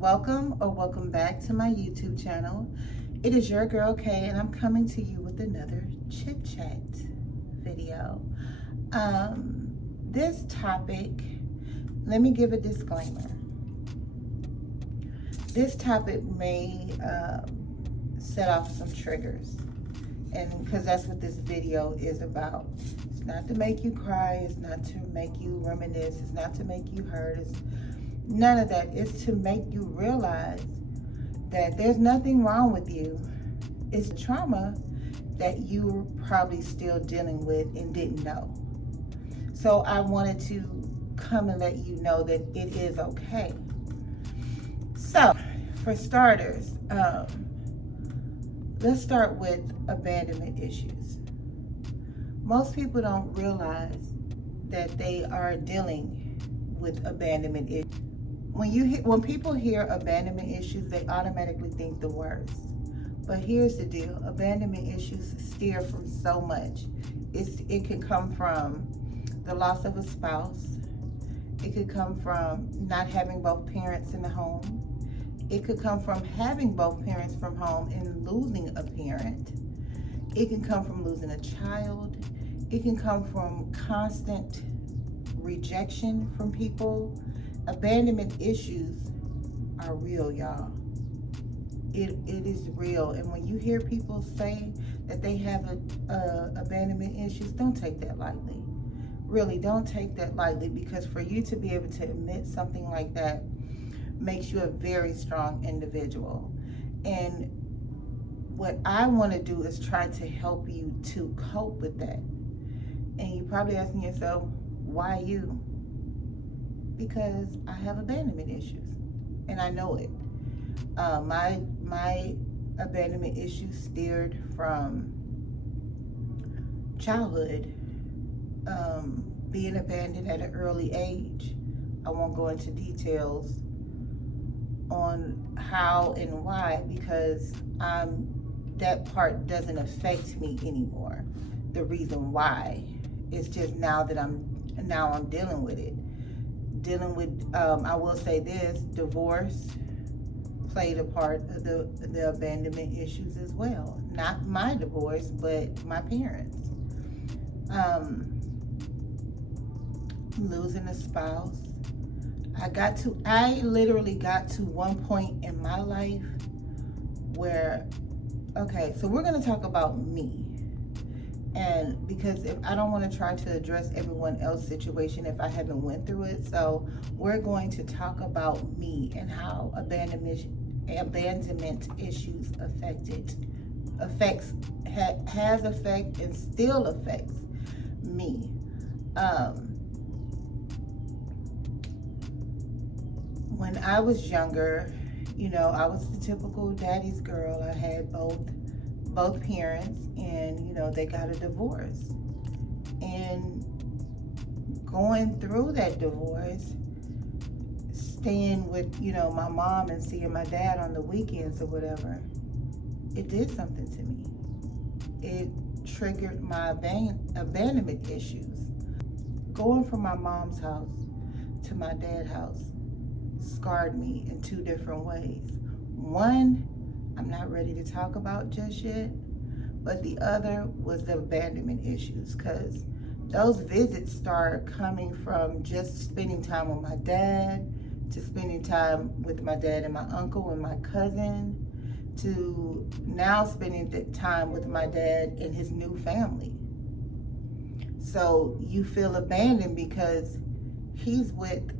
welcome or welcome back to my YouTube channel. It is your girl Kay, and I'm coming to you with another chit chat video. This topic, let me give a disclaimer. This topic may set off some triggers, and because that's what this video is about. It's not to make you cry, it's not to make you reminisce, it's not to make you hurt, it's none of that. It's to make you realize that there's nothing wrong with you. It's trauma that you're probably still dealing with and didn't know. So I wanted to come and let you know that it is okay. So for starters, let's start with abandonment issues. Most people don't realize that they are dealing with abandonment issues. When people hear abandonment issues, they automatically think the worst. But here's the deal: abandonment issues steer from so much. It can come from the loss of a spouse. It could come from not having both parents in the home. It could come from having both parents from home and losing a parent. It can come from losing a child. It can come from constant rejection from people. Abandonment issues are real, y'all. It is real. And when you hear people say that they have abandonment issues, don't take that lightly. Really, don't take that lightly, because for you to be able to admit something like that makes you a very strong individual. And what I want to do is try to help you to cope with that. And you're probably asking yourself, why you? Because I have abandonment issues, and I know it. My abandonment issues steered from childhood, being abandoned at an early age. I won't go into details on how and why, because that part doesn't affect me anymore. The reason why is just now I'm dealing with it. I will say this: divorce played a part of the abandonment issues as well. Not my divorce, but my parents. Losing a spouse. I literally got to one point in my life where, okay, so we're going to talk about me. And because if I don't want to try to address everyone else's situation if I haven't went through it, so we're going to talk about me and how abandonment issues has affect and still affects me. When I was younger, I was the typical daddy's girl. I had both parents, and they got a divorce. And going through that divorce, staying with my mom and seeing my dad on the weekends or whatever, it did something to me. It triggered my abandonment issues. Going from my mom's house to my dad's house scarred me in two different ways. One, I'm not ready to talk about just yet, but the other was the abandonment issues, because those visits started coming from just spending time with my dad, to spending time with my dad and my uncle and my cousin, to now spending the time with my dad and his new family. So you feel abandoned because he's with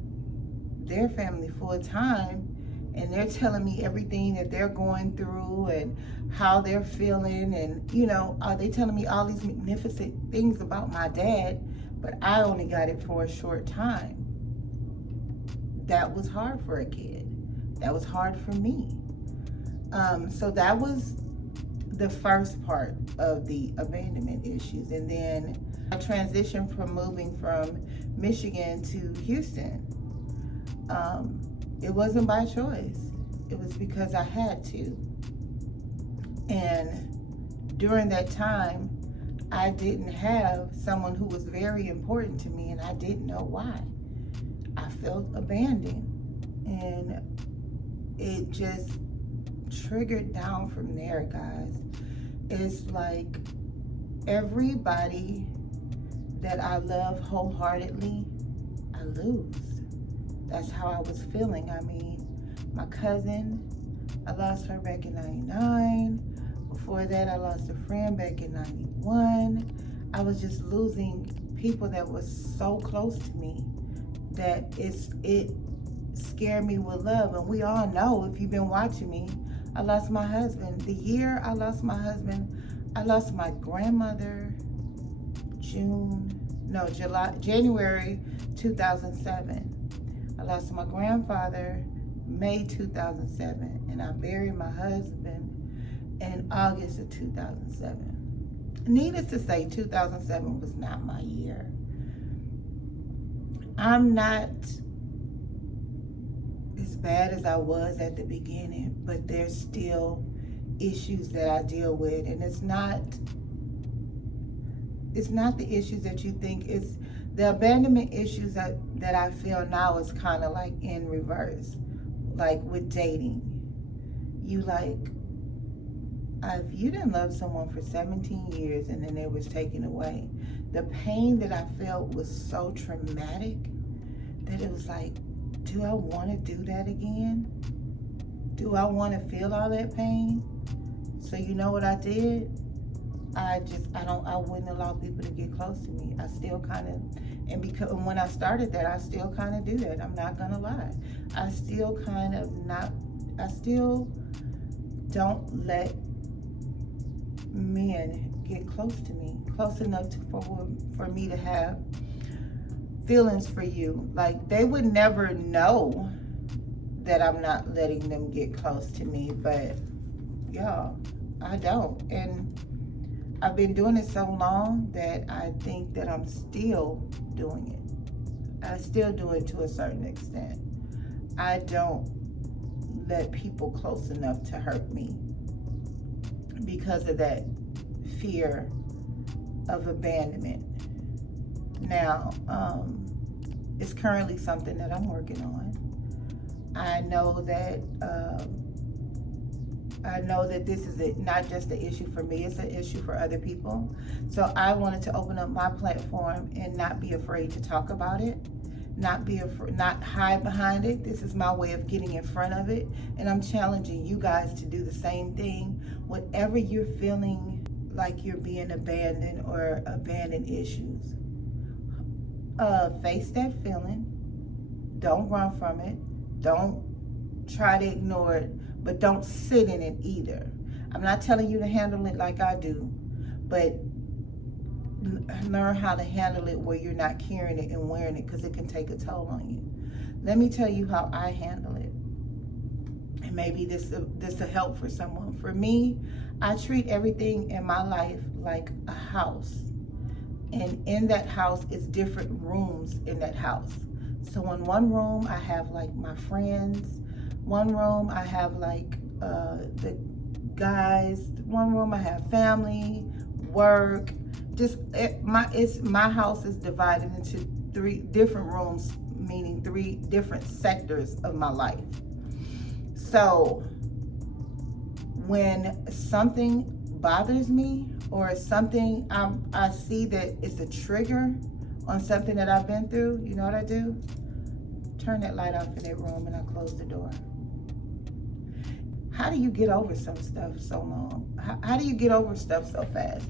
their family full time, and they're telling me everything that they're going through and how they're feeling, and are they telling me all these magnificent things about my dad, but I only got it for a short time. That was hard for a kid. That was hard for me. So that was the first part of the abandonment issues. And then I transitioned from moving from Michigan to Houston. It wasn't by choice. It was because I had to. And during that time, I didn't have someone who was very important to me, and I didn't know why. I felt abandoned. And it just triggered down from there, guys. It's like everybody that I love wholeheartedly, I lose. That's how I was feeling. I mean, my cousin, I lost her back in 99. Before that, I lost a friend back in 91. I was just losing people that was so close to me that it scared me with love. And we all know, if you've been watching me, I lost my husband. The year I lost my husband, I lost my grandmother January 2007. I lost my grandfather May 2007, and I buried my husband in August of 2007. Needless to say, 2007 was not my year. I'm not as bad as I was at the beginning, but there's still issues that I deal with, and it's not the issues that you think. It's the abandonment issues that I feel now is kind of like in reverse. Like with dating, if you didn't love someone for 17 years and then it was taken away, the pain that I felt was so traumatic that it was like, do I want to do that again? Do I want to feel all that pain? So you know what I did? I wouldn't allow people to get close to me. I still kind of, and when I started that, I still kind of do that. I'm not gonna lie. I still don't let men get close to me, close enough for me to have feelings for you. Like, they would never know that I'm not letting them get close to me, but y'all, I don't. And I've been doing it so long that I think that I'm still doing it. I still do it to a certain extent. I don't let people close enough to hurt me because of that fear of abandonment. Now, it's currently something that I'm working on. I know that this is not just an issue for me, it's an issue for other people. So I wanted to open up my platform and not be afraid to talk about it, not hide behind it. This is my way of getting in front of it, and I'm challenging you guys to do the same thing. Whatever you're feeling like you're being abandoned or abandoned issues, face that feeling. Don't run from it. Don't try to ignore it, but don't sit in it either. I'm not telling you to handle it like I do, but learn how to handle it where you're not carrying it and wearing it, because it can take a toll on you. Let me tell you how I handle it, and maybe this will help for someone. For me, I treat everything in my life like a house, and in that house is different rooms in that house. So in one room I have like my friends, one room I have like the guys, one room I have family, work. My house is divided into 3 different rooms, meaning 3 different sectors of my life. So when something bothers me or something I see that it's a trigger on something that I've been through, you know what I do? Turn that light off in that room and I close the door. How do you get over some stuff so long? How do you get over stuff so fast?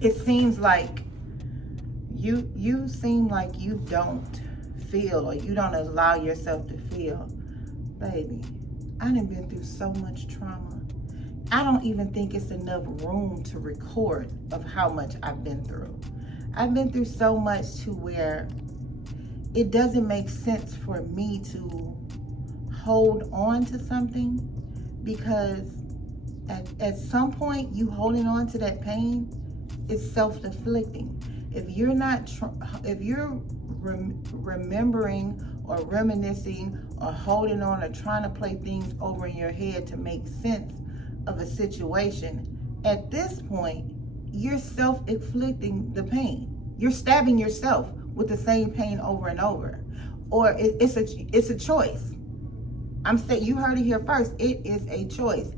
It seems like you seem like you don't feel, or you don't allow yourself to feel. Baby, I done been through so much trauma. I don't even think it's enough room to record of how much I've been through. I've been through so much to where it doesn't make sense for me to hold on to something, because at some point you holding on to that pain is self-inflicting. If you're remembering or reminiscing or holding on or trying to play things over in your head to make sense of a situation, at this point you're self-inflicting the pain. You're stabbing yourself with the same pain over and over. Or it's a choice. I'm saying, you heard it here first. It is a choice.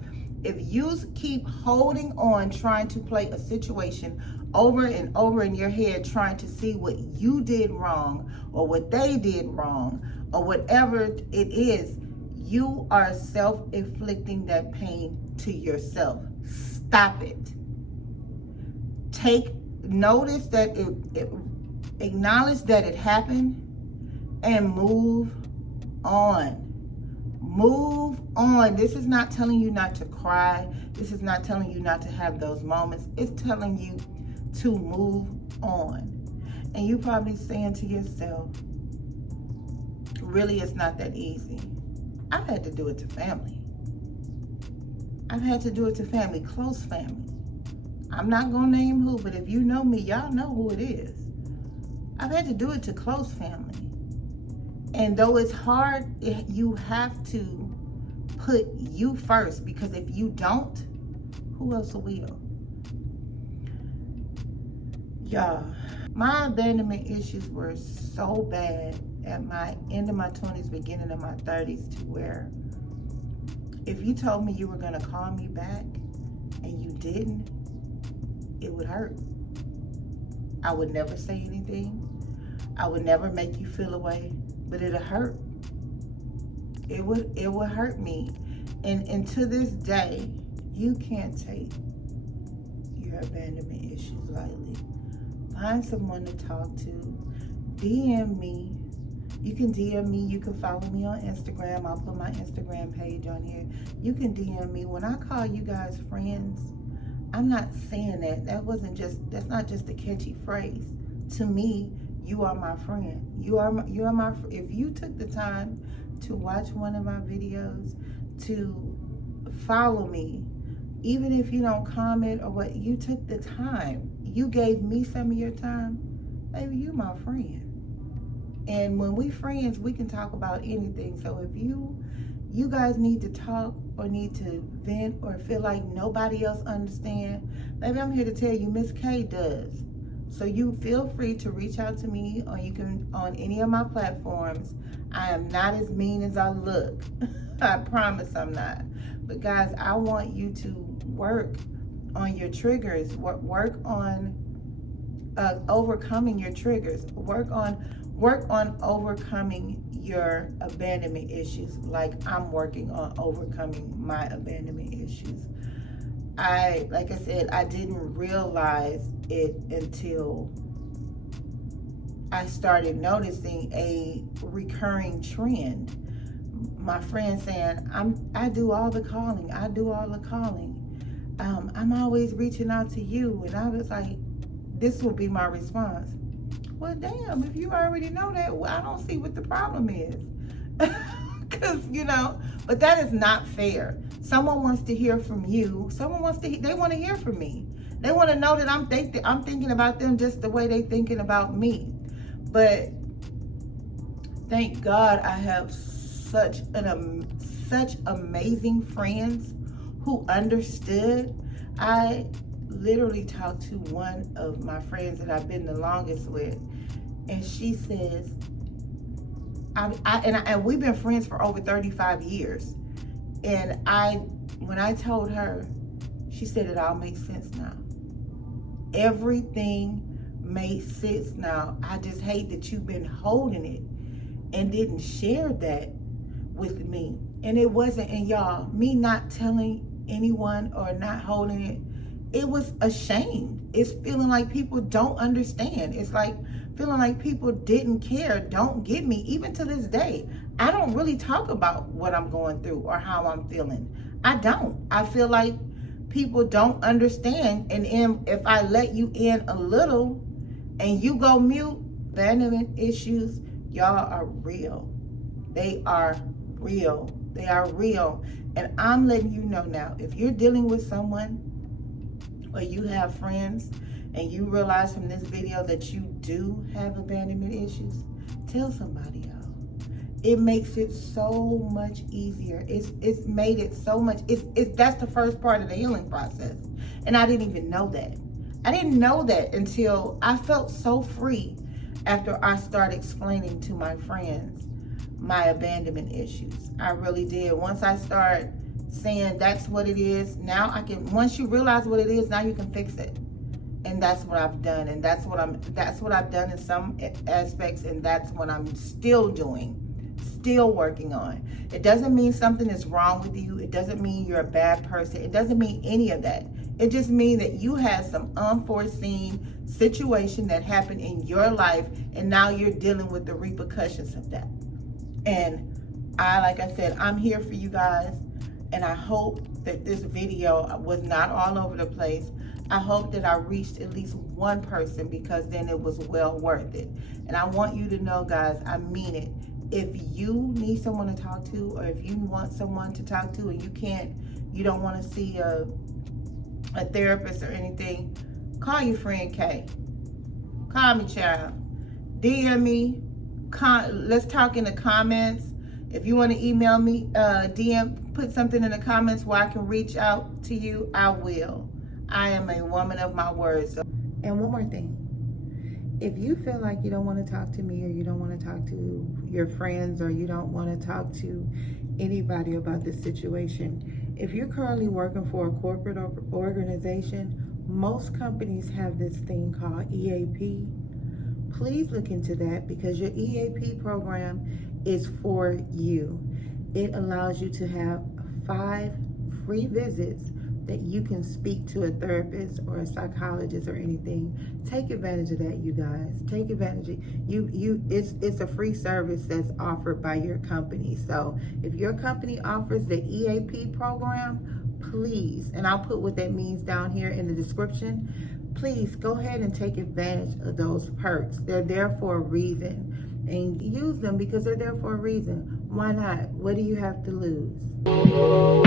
If you keep holding on, trying to play a situation over and over in your head, trying to see what you did wrong or what they did wrong or whatever it is, you are self-inflicting that pain to yourself. Stop it. Take notice that acknowledge that it happened and move on. Move on. This is not telling you not to cry. This is not telling you not to have those moments. It's telling you to move on. And you probably saying to yourself, really, it's not that easy. I've had to do it to family. I've had to do it to family, close family. I'm not going to name who, but if you know me, y'all know who it is. I've had to do it to close family. And though it's hard, you have to put you first, because if you don't, who else will? Y'all, my abandonment issues were so bad at my end of my 20s, beginning of my 30s, to where if you told me you were going to call me back and you didn't, it would hurt. I would never say anything. I would never make you feel away, but it'll hurt. It would hurt me. And to this day, you can't take your abandonment issues lightly. Find someone to talk to. DM me. You can DM me. You can follow me on Instagram. I'll put my Instagram page on here. You can DM me. When I call you guys friends, I'm not saying that. That's not just a catchy phrase. To me, you are my friend. You are my, if you took the time to watch one of my videos, to follow me, even if you don't comment or what, you took the time. You gave me some of your time. Baby, you my friend. And when we friends, we can talk about anything. So if you guys need to talk or need to vent or feel like nobody else understands, baby, I'm here to tell you, Miss K does. So you feel free to reach out to me, or you can on any of my platforms. I am not as mean as I look. I promise I'm not. But guys, I want you to work on your triggers. Work on overcoming your triggers. Work on overcoming your abandonment issues, like I'm working on overcoming my abandonment issues. Like I said, I didn't realize it until I started noticing a recurring trend. My friend saying, I do all the calling. I do all the calling. I'm always reaching out to you. And I was like, this would be my response. Well, damn, if you already know that, well, I don't see what the problem is. Because, but that is not fair. Someone wants to hear from you. They want to hear from me. They want to know that I'm thinking about them just the way they thinking about me. But thank God I have such amazing friends who understood. I literally talked to one of my friends that I've been the longest with, and she says, and we've been friends for over 35 years. And when I told her, she said it all makes sense now. Everything makes sense now. I just hate that you've been holding it and didn't share that with me. And it wasn't, and y'all, me not telling anyone or not holding it, it was a shame. It's feeling like people don't understand. It's like feeling like people didn't care, don't get me. Even to this day, I don't really talk about what I'm going through or how I'm feeling. I don't. I feel like people don't understand. And if I let you in a little and you go mute, abandonment issues, y'all are real. They are real. They are real. And I'm letting you know now, if you're dealing with someone or you have friends and you realize from this video that you do have abandonment issues, tell somebody, y'all. It makes it so much easier. It's made it so much, that's the first part of the healing process. And I didn't even know that. I didn't know that until I felt so free after I started explaining to my friends my abandonment issues. I really did. Once I start saying that's what it is, now I can, once you realize what it is, now you can fix it. And that's what I've done, and that's what I've done in some aspects, and that's what I'm still doing, still working on. It doesn't mean something is wrong with you. It doesn't mean you're a bad person. It doesn't mean any of that. It just means that you had some unforeseen situation that happened in your life, and now you're dealing with the repercussions of that. And like I said, I'm here for you guys, and I hope that this video was not all over the place. I hope that I reached at least one person, because then it was well worth it. And I want you to know, guys, I mean it. If you need someone to talk to, or if you want someone to talk to and you don't want to see a therapist or anything, call your friend Kay. Call me, child. DM me. Let's talk in the comments. If you want to email me, DM, put something in the comments where I can reach out to you, I will. I am a woman of my words. And one more thing. If you feel like you don't want to talk to me, or you don't want to talk to your friends, or you don't want to talk to anybody about this situation, if you're currently working for a corporate organization, most companies have this thing called EAP. Please look into that, because your EAP program is for you. It allows you to have 5 free visits that you can speak to a therapist or a psychologist or anything. Take advantage of that, you guys. Take advantage of it's a free service that's offered by your company. So if your company offers the EAP program, please, and I'll put what that means down here in the description, please go ahead and take advantage of those perks. They're there for a reason, and use them because they're there for a reason. Why not? What do you have to lose?